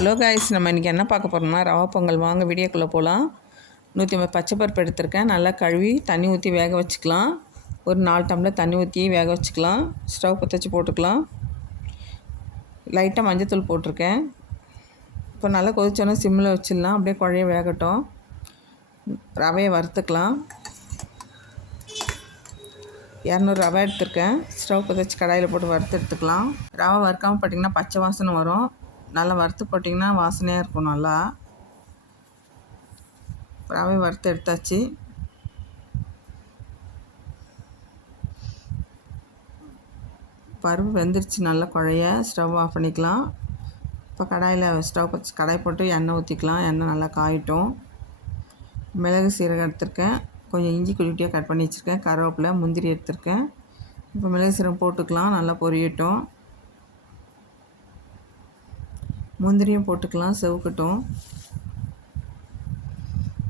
Hello guys நம்ம இன்றைக்கி என்ன பார்க்க போகிறோம்னா ரவா பொங்கல். வாங்க வீடியோக்குள்ளே போகலாம் நூற்றி ஐம்பது பச்சை பருப்பு எடுத்திருக்கேன். நல்லா கழுவி தண்ணி ஊற்றி வேக வச்சுக்கலாம். ஒரு நாலு டம்ளர் தண்ணி ஊற்றி வேக வச்சுக்கலாம். ஸ்டவ் பற்ற வச்சு போட்டுக்கலாம் லைட்டாக மஞ்சத்தூள் போட்டிருக்கேன். இப்போ நல்லா கொதிச்சோன்னா சிம்மில் வச்சிடலாம். அப்படியே குழைய வேகட்டும். ரவையை வறுத்துக்கலாம். இரநூறு ரவை எடுத்திருக்கேன். ஸ்டவ் பற்ற வச்சு கடாயில் போட்டு வறுத்து எடுத்துக்கலாம். ரவை வறுக்காமல் பார்த்திங்கன்னா பச்சை வாசனை வரும். நல்லா வறுத்து போட்டிங்கன்னா வாசனையாக இருக்கும் நல்லா. ரவை வறுத்து எடுத்தாச்சு. பருப்பு வெந்துருச்சு நல்லா குழைய. ஸ்டவ் ஆஃப் பண்ணிக்கலாம். இப்போ கடாயில் ஸ்டவ் வச்சு கடாய் போட்டு எண்ணெய் ஊற்றிக்கலாம் எண்ணெய் நல்லா காயிட்டும். மிளகு சீரகம் எடுத்திருக்கேன். கொஞ்சம் இஞ்சி குட்டியாக கட் பண்ணி வச்சுருக்கேன். கருவேப்பிலை முந்திரி எடுத்திருக்கேன். இப்போ மிளகு சீரகம் போட்டுக்கலாம். நல்லா பொரியட்டும். முந்திரியும் போட்டுக்கலாம் செவக்கட்டும்.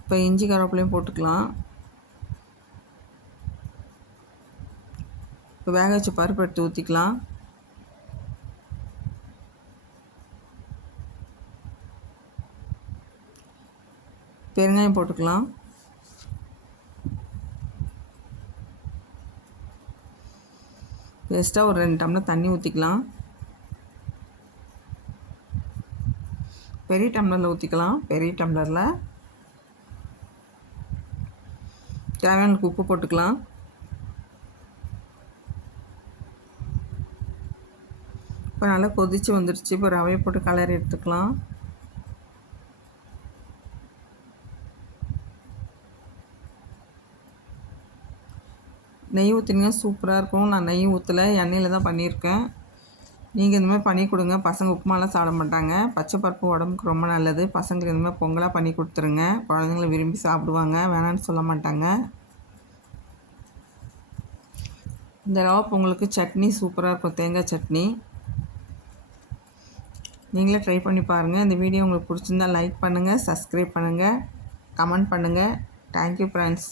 இப்போ இஞ்சி கருவேப்பிலையும் போட்டுக்கலாம். இப்போ வேக வச்சு பருப்பு எடுத்து ஊற்றிக்கலாம் பெருங்காயம் போட்டுக்கலாம். எக்ஸ்ட்ரா ஒரு ரெண்டு டம்ளர் தண்ணி ஊற்றிக்கலாம் பெரிய டம்ளரில் ஊற்றிக்கலாம் பெரிய டம்ளரில். தேவையான உப்பு போட்டுக்கலாம். இப்போ நல்லா கொதித்து வந்துடுச்சு இப்போ ரவையை போட்டு கலரி எடுத்துக்கலாம். நெய் ஊற்றினீங்கன்னா சூப்பராக இருக்கும். நான் நெய் ஊற்றலை எண்ணெயில் தான் பண்ணியிருக்கேன். நீங்கள் இந்த மாதிரி பண்ணி கொடுங்க. பசங்க உப்புமாலாம் சாப்பிட மாட்டாங்க. பச்சை பருப்பு உடம்புக்கு ரொம்ப நல்லது. பசங்களுக்கு இந்த மாதிரி பொங்கலாக பண்ணி கொடுத்துருங்க. குழந்தைங்கள விரும்பி சாப்பிடுவாங்க. வேணான்னு சொல்ல மாட்டாங்க. இந்த ரவா பொங்கலுக்கு சட்னி சூப்பராக இருக்கும். தேங்காய் சட்னி. நீங்களே ட்ரை பண்ணி பாருங்கள் இந்த வீடியோ உங்களுக்கு பிடிச்சிருந்தால் லைக் பண்ணுங்கள் சப்ஸ்கிரைப் பண்ணுங்கள் கமெண்ட் பண்ணுங்கள் தேங்க்யூ ஃப்ரெண்ட்ஸ்